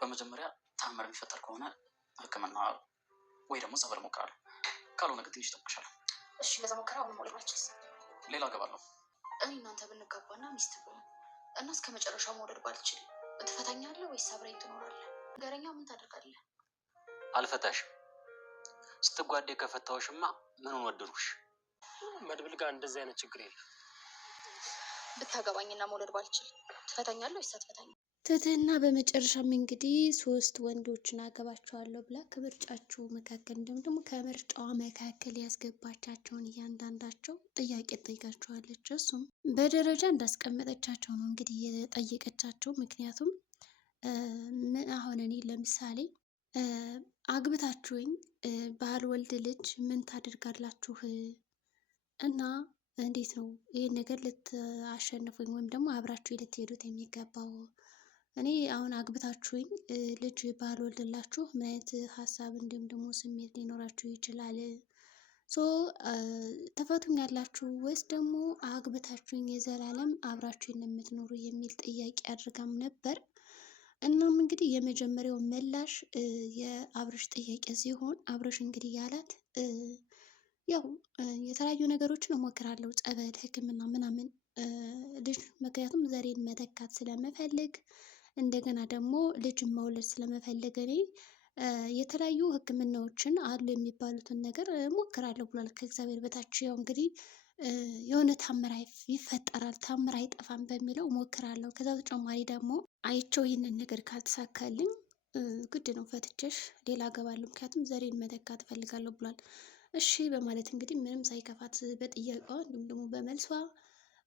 በመጀመሪያ ታምር የሚፈጠር ከሆነ ህክምና ወይ ደግሞ ጸበል ሞክራለሁ። ካልሆነ ግን ትንሽ እጠብቅሻለሁ። እሺ ለዛ ሞከራ አሁን ሞልማችስ ሌላ እገባለሁ። እኔ እናንተ ብንጋባና ሚስት ብሆን እና እስከ መጨረሻው መውደድ ባልችል ትፈታኛለህ ወይስ አብረኝ ትኖራለህ? ንገረኛ። ምን ታደርጋለህ? አልፈታሽም። ስትጓዴ ከፈታውሽማ ምኑን ወደድኩሽ? መድብል ጋር እንደዚህ አይነት ችግር የለም። ብታገባኝና መውለድ ባልችል ትፈታኛለህ ወይስ አትፈታኝም? ትህትና በመጨረሻም እንግዲህ 3 ወንዶችን አገባቸዋለሁ ብላ ከምርጫቸው መካከል እንዲሁም ደግሞ ከምርጫዋ መካከል ያስገባቻቸውን እያንዳንዳቸው ጥያቄ ጠይቃቸዋለች። እሱም በደረጃ እንዳስቀመጠቻቸው ነው እንግዲህ የጠየቀቻቸው። ምክንያቱም አሁን እኔ ለምሳሌ አግብታችሁኝ ባልወልድ ልጅ ምን ታደርጋላችሁ እና እንዴት ነው ይህን ነገር ልታሸንፉኝ ወይም ደግሞ አብራችሁ ልትሄዱት የሚገባው? እኔ አሁን አግብታችሁኝ ልጅ ባልወልድላችሁ ምን አይነት ሀሳብ እንዲሁም ደግሞ ስሜት ሊኖራችሁ ይችላል? ትፈቱኛላችሁ ወይስ ደግሞ አግብታችሁኝ የዘላለም አብራችሁኝ የምትኖሩ የሚል ጥያቄ አድርጋም ነበር። እናም እንግዲህ የመጀመሪያው ምላሽ የአብርሽ ጥያቄ ሲሆን አብርሽ እንግዲህ ያላት ያው የተለያዩ ነገሮችን እሞክራለሁ፣ ጸበል፣ ሕክምና ምናምን ልጅ ምክንያቱም ዘሬን መተካት ስለምፈልግ እንደገና ደግሞ ልጅ መውለድ ስለመፈለግ እኔ የተለያዩ ህክምናዎችን አሉ የሚባሉትን ነገር ሞክራለሁ ብሏል። ከእግዚአብሔር በታች ያው እንግዲህ የሆነ ታምር ይፈጠራል፣ ታምር አይጠፋም በሚለው ሞክራለሁ። ከዛ በተጨማሪ ደግሞ አይቸው ይህንን ነገር ካልተሳካልኝ ግድ ነው ፈትቼሽ ሌላ እገባለሁ፣ ምክንያቱም ዘሬን መተካት እፈልጋለሁ ብሏል። እሺ በማለት እንግዲህ ምንም ሳይከፋት በጥያቄዋ እንዲሁም ደግሞ በመልሷ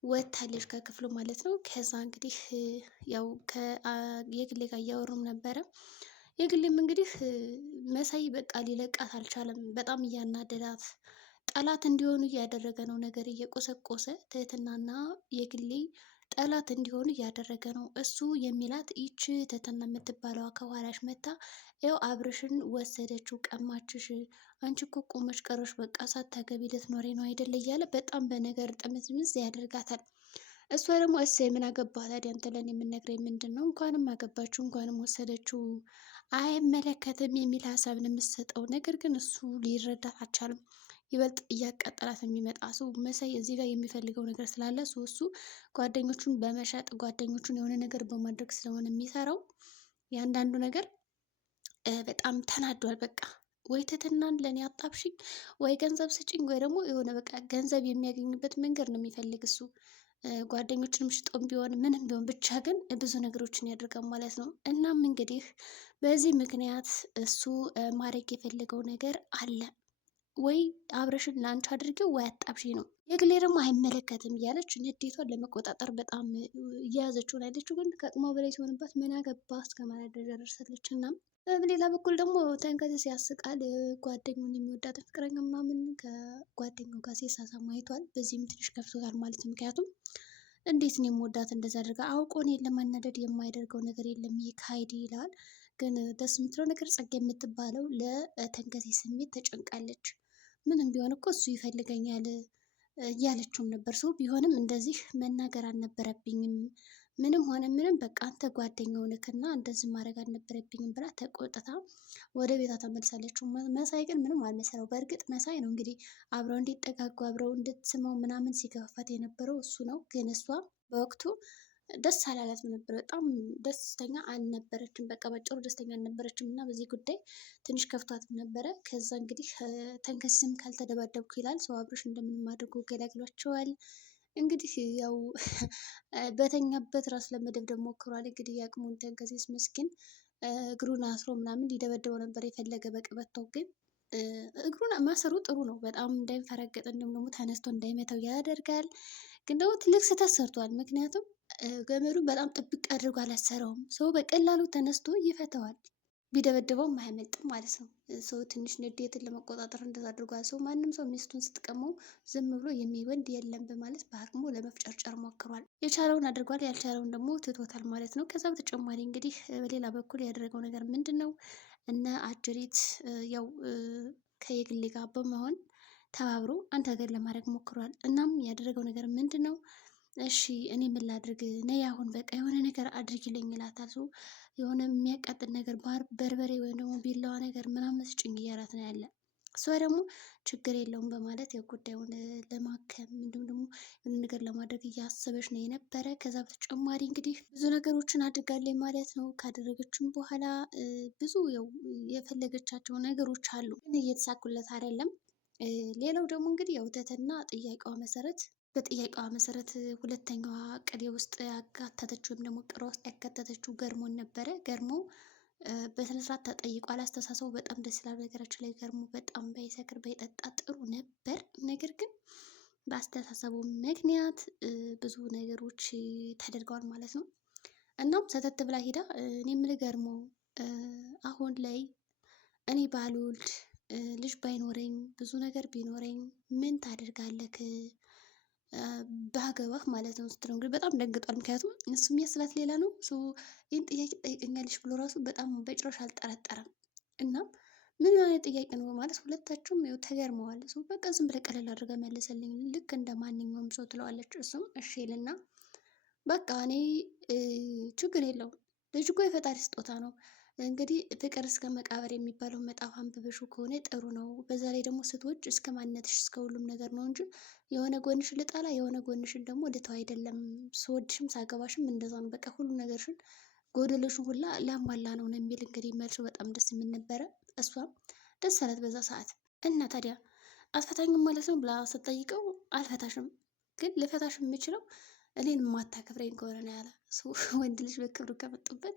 ወታለች ከክፍሉ ማለት ነው። ከዛ እንግዲህ ያው የግሌ ጋር እያወሩም ነበረ። የግሌም እንግዲህ መሳይ በቃ ሊለቃት አልቻለም። በጣም እያናደዳት ጠላት እንዲሆኑ እያደረገ ነው። ነገር እየቆሰቆሰ ትህትናና የግሌ ጠላት እንዲሆኑ እያደረገ ነው። እሱ የሚላት ይች ትህትና የምትባለዋ ከኋላሽ መታ ያው አብርሽን ወሰደችው፣ ቀማችሽ፣ አንቺ እኮ ቆመሽ ቀረሽ፣ በቃ ሳታገቢ ልትኖሪ ነው አይደለ እያለ በጣም በነገር ጥምዝምዝ ያደርጋታል። እሷ ደግሞ እሰይ ምን አገባህ ታዲያ አንተ ለኔ የምነግረኝ ምንድን ነው? እንኳንም አገባችው እንኳንም ወሰደችው አይመለከትም የሚል ሀሳብን የምትሰጠው ነገር ግን እሱ ሊረዳት አልቻለም። ይበልጥ እያቃጠላት የሚመጣ ሰው መሳይ እዚህ ጋር የሚፈልገው ነገር ስላለ እሱ ጓደኞቹን በመሸጥ ጓደኞቹን የሆነ ነገር በማድረግ ስለሆነ የሚሰራው ያንዳንዱ ነገር በጣም ተናዷል። በቃ ወይ ትህትናን ለእኔ አጣብሽኝ፣ ወይ ገንዘብ ስጭኝ፣ ወይ ደግሞ የሆነ በቃ ገንዘብ የሚያገኝበት መንገድ ነው የሚፈልግ እሱ። ጓደኞችንም ሽጦም ቢሆን ምንም ቢሆን ብቻ ግን ብዙ ነገሮችን ያደርጋል ማለት ነው። እናም እንግዲህ በዚህ ምክንያት እሱ ማድረግ የፈለገው ነገር አለ። ወይ አብረሽን ላንቺ አድርጌው ወይ አጣብሽኝ ነው። የግሌ ደግሞ አይመለከትም እያለች ንዴቷን ለመቆጣጠር በጣም እየያዘችው ነው ያለችው። ግን ከአቅሟ በላይ ሲሆንባት ምን አገባ እስከ ማለት ደረጃ ደርሳለች። እና በሌላ በኩል ደግሞ ተንከሲስ ያስቃል። ጓደኛውን የሚወዳትን ፍቅረኛ ምናምን ከጓደኛው ጋር ሲሳሳም አይቷል። በዚህም ትንሽ ከፍቶታል ማለት ነው። ምክንያቱም እንዴት ነው የምወዳት እንደዛ አድርጋ አውቆ እኔን ለማናደድ የማያደርገው ነገር የለም ይህ ካይዲ ይላል። ግን ደስ የምትለው ነገር ጸጋ የምትባለው ለተንከሲስ ስሜት ተጨንቃለች። ምንም ቢሆን እኮ እሱ ይፈልገኛል እያለችውም ነበር። ሰው ቢሆንም እንደዚህ መናገር አልነበረብኝም፣ ምንም ሆነ ምንም በቃ አንተ ጓደኛው ነክና እንደዚህ ማድረግ አልነበረብኝም ብላ ተቆጥታ ወደ ቤቷ ተመልሳለች። መሳይ ግን ምንም አልመሰለው። በእርግጥ መሳይ ነው እንግዲህ አብረው እንዲጠጋጉ አብረው እንድትስመው ምናምን ሲገፋፋት የነበረው እሱ ነው። ግን እሷ በወቅቱ ደስ አላላትም ነበር። በጣም ደስተኛ አልነበረችም። በቃ ባጭሩ ደስተኛ አልነበረችም እና በዚህ ጉዳይ ትንሽ ከፍቷትም ነበረ። ከዛ እንግዲህ ተንከሲስም ካልተደባደብኩ ይላል ሰው አብርሽ እንደምንም አድርጎ ገላግሏቸዋል። እንግዲህ ያው በተኛበት ራስ ለመደብደብ ሞክሯል። እንግዲህ የአቅሙን ተንከሲስ ምስኪን እግሩን አስሮ ምናምን ሊደበደበው ነበር የፈለገ በቀበቶ። ግን እግሩን ማሰሩ ጥሩ ነው፣ በጣም እንዳይፈረገጥ እንዲሁም ደግሞ ተነስቶ እንዳይመታው ያደርጋል። ግን ደግሞ ትልቅ ስህተት ሰርቷል። ምክንያቱም ገመዱን በጣም ጥብቅ አድርጎ አላሰረውም። ሰው በቀላሉ ተነስቶ ይፈተዋል፣ ቢደበድበውም አያመልጥም ማለት ነው። ሰው ትንሽ ንዴትን ለመቆጣጠር እንደዛ አድርጓል። ሰው ማንም ሰው ሚስቱን ስትቀመው ዝም ብሎ የሚወድ የለም በማለት በአቅሙ ለመፍጨርጨር ሞክሯል። የቻለውን አድርጓል፣ ያልቻለውን ደግሞ ትቶታል ማለት ነው። ከዛ በተጨማሪ እንግዲህ በሌላ በኩል ያደረገው ነገር ምንድን ነው? እነ አጅሪት ያው ከየግሌ ጋር በመሆን ተባብሮ አንድ ነገር ለማድረግ ሞክሯል። እናም ያደረገው ነገር ምንድን ነው? እሺ እኔ ምን ላድርግ ነይ አሁን በቃ የሆነ ነገር አድርጊልኝ ይላታል። ሰው የሆነ የሚያቃጥል ነገር በርበሬ ወይም ደግሞ ቢላዋ ነገር ምናምን ስጭኝ እያላት ነው ያለ። እሷ ደግሞ ችግር የለውም በማለት ያው ጉዳዩን ለማከም እንዲሁም ደግሞ የሆነ ነገር ለማድረግ እያሰበች ነው የነበረ። ከዛ በተጨማሪ እንግዲህ ብዙ ነገሮችን አድርጋለች ማለት ነው። ካደረገችም በኋላ ብዙ ያው የፈለገቻቸው ነገሮች አሉ፣ ግን እየተሳኩለት አይደለም። ሌላው ደግሞ እንግዲህ ያው ትህትና በጥያቄዋ መሰረት ሁለተኛዋ ቅዴ ውስጥ ያካተተችው ወይም ደግሞ ቅሯ ውስጥ ያካተተችው ገርሞን ነበረ። ገርሞ በስነስርዓት ተጠይቋል። አስተሳሰቡ በጣም ደስ ይላል። ነገራችን ላይ ገርሞ በጣም ባይሰክር ባይጠጣ ጥሩ ነበር። ነገር ግን በአስተሳሰቡ ምክንያት ብዙ ነገሮች ተደርገዋል ማለት ነው። እናም ሰተት ብላ ሄዳ እኔ የምልህ ገርሞ አሁን ላይ እኔ ባልወልድ ልጅ ባይኖረኝ ብዙ ነገር ቢኖረኝ ምን ታደርጋለህ ባገባህ ማለት ነው ስትለው እንግዲህ በጣም ደንግጧል። ምክንያቱም እሱ የሚያስላት ሌላ ነው፣ እሱ ይህን ጥያቄ ጠይቀኛለች ብሎ ራሱ በጣም በጭራሽ አልጠረጠረም። እና ምን አይነት ጥያቄ ነው ማለት ሁለታቸውም ያው ተገርመዋል። ሰው በቃ ዝም ብለህ ቀለል አድርጋ መለሰልኝ ልክ እንደ ማንኛውም ሰው ትለዋለች። እሱም እሺ ይልና በቃ እኔ ችግር የለውም ልጅ እኮ የፈጣሪ ስጦታ ነው እንግዲህ ፍቅር እስከ መቃብር የሚባለው መጽሐፍ አንብበሽው ከሆነ ጥሩ ነው። በዛ ላይ ደግሞ ስትወጪ እስከ ማንነትሽ እስከ ሁሉም ነገር ነው እንጂ የሆነ ጎንሽን ልጣላ የሆነ ጎንሽን ደግሞ ልተው አይደለም። ስወድሽም ሳገባሽም እንደዛ ነው። በቃ ሁሉ ነገርሽን ጎደሎሽን ሁላ ላሟላ ነው የሚል እንግዲህ መልሱ በጣም ደስ የሚል ነበረ። እሷም ደስ አላት በዛ ሰዓት። እና ታዲያ አትፈታኝም ማለት ነው ብላ ስትጠይቀው አልፈታሽም፣ ግን ልፈታሽ የምችለው እኔን የማታከብረኝ ከሆነ ነው ያለ። ወንድ ልጅ በክብሩ ከመጡበት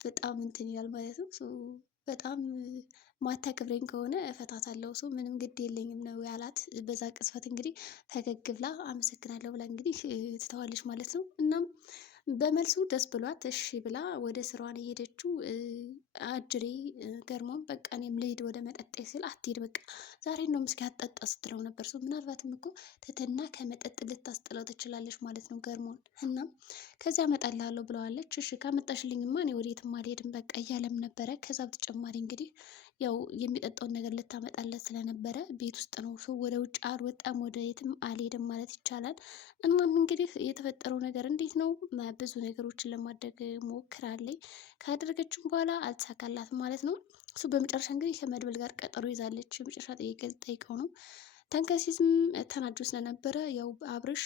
በጣም እንትን ይላል ማለት ነው። በጣም ማታከብረኝ ከሆነ እፈታታለሁ፣ ሰው ምንም ግድ የለኝም ነው ያላት። በዛ ቅጽበት እንግዲህ ፈገግ ብላ አመሰግናለሁ ብላ እንግዲህ ትተዋለች ማለት ነው። እናም በመልሱ ደስ ብሏት እሺ ብላ ወደ ስራዋን የሄደችው አጅሬ ገርሞም በቃ እኔም ልሂድ ወደ መጠጥ ሲል አትሂድ በቃ ዛሬ ነው ምስኪ አትጠጣ ስትለው ነበር። ሰው ምናልባትም እኮ ትህትና ከመጠጥ ልታስጥለው ትችላለች ማለት ነው ገርሞን። እናም ከዚያ እመጣልሃለሁ ብለዋለች። እሺ ካመጣሽልኝማ እኔ ወዴትም አልሄድም በቃ እያለም ነበረ። ከዛ በተጨማሪ እንግዲህ ያው የሚጠጣውን ነገር ልታመጣለት ስለነበረ ቤት ውስጥ ነው ሰው፣ ወደ ውጭ አልወጣም፣ ወደ የትም አልሄድም ማለት ይቻላል። እናም እንግዲህ የተፈጠረው ነገር እንዴት ነው? ብዙ ነገሮችን ለማድረግ ሞክራለች። ካደረገችም በኋላ አልተሳካላትም ማለት ነው። እሱ በመጨረሻ እንግዲህ ከመድብል ጋር ቀጠሮ ይዛለች። የመጨረሻ ጥያቄ ልጠይቀው ነው። ተንከሲስም ተናዶ ስለነበረ ያው አብርሽ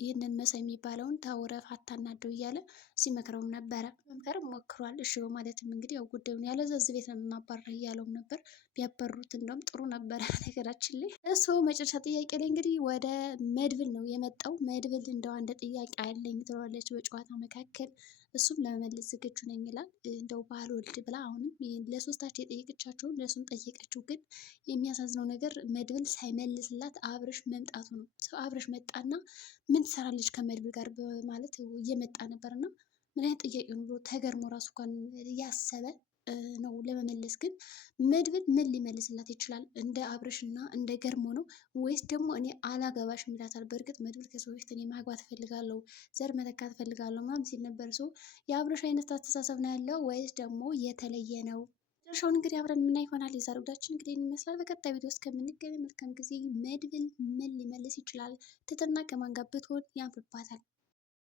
ይህንን መሳይ የሚባለውን ተውረፍ አታናደው እያለ ሲመክረውም ነበረ። መምከርም ሞክሯል። እሺ በማለትም እንግዲህ ያው ጉዳዩን ያለዛ ቤት ነው የምናባረር እያለውም ነበር። ቢያበሩት እንደውም ጥሩ ነበረ ነገራችን ላይ። እሱ መጨረሻ ጥያቄ ላይ እንግዲህ ወደ መድብል ነው የመጣው። መድብል እንደው አንድ ጥያቄ አለኝ ትለዋለች በጨዋታ መካከል። እሱም ለመመለስ ዝግጁ ነኝ ይላል። እንደው ባልወልድ ብላ አሁንም ለሶስታቸው የጠየቀቻቸውን ለእሱም ጠየቀችው። ግን የሚያሳዝነው ነገር መድብል ሳይመልስላት አብርሽ መምጣቱ ነው። አብርሽ መጣና ምን ትሰራለች ከመድብል ጋር በማለት እየመጣ ነበርና ምን አይነት ጥያቄ ነው ብሎ ተገርሞ ራሱ እንኳን ያሰበ ነው ለመመለስ። ግን መድብል ምን ሊመልስላት ይችላል? እንደ አብርሽ እና እንደ ገርሞ ነው ወይስ ደግሞ እኔ አላገባሽም ይላታል። በእርግጥ መድብል ከሰው በፊት እኔ ማግባት እፈልጋለሁ፣ ዘር መተካት እፈልጋለሁ ምናምን ሲል ነበር። ሰው የአብርሽ አይነት አስተሳሰብ ነው ያለው ወይስ ደግሞ የተለየ ነው? መጨረሻውን እንግዲህ አብረን የምናይ ይሆናል። የዛሬ ጉዳያችን እንግዲህ ይመስላል። በቀጣይ ቪዲዮ እስከምንገናኝ መልካም ጊዜ። መድብል ምን ሊመልስ ይችላል? ትህትና ከማን ጋር ብትሆን ያምርባታል?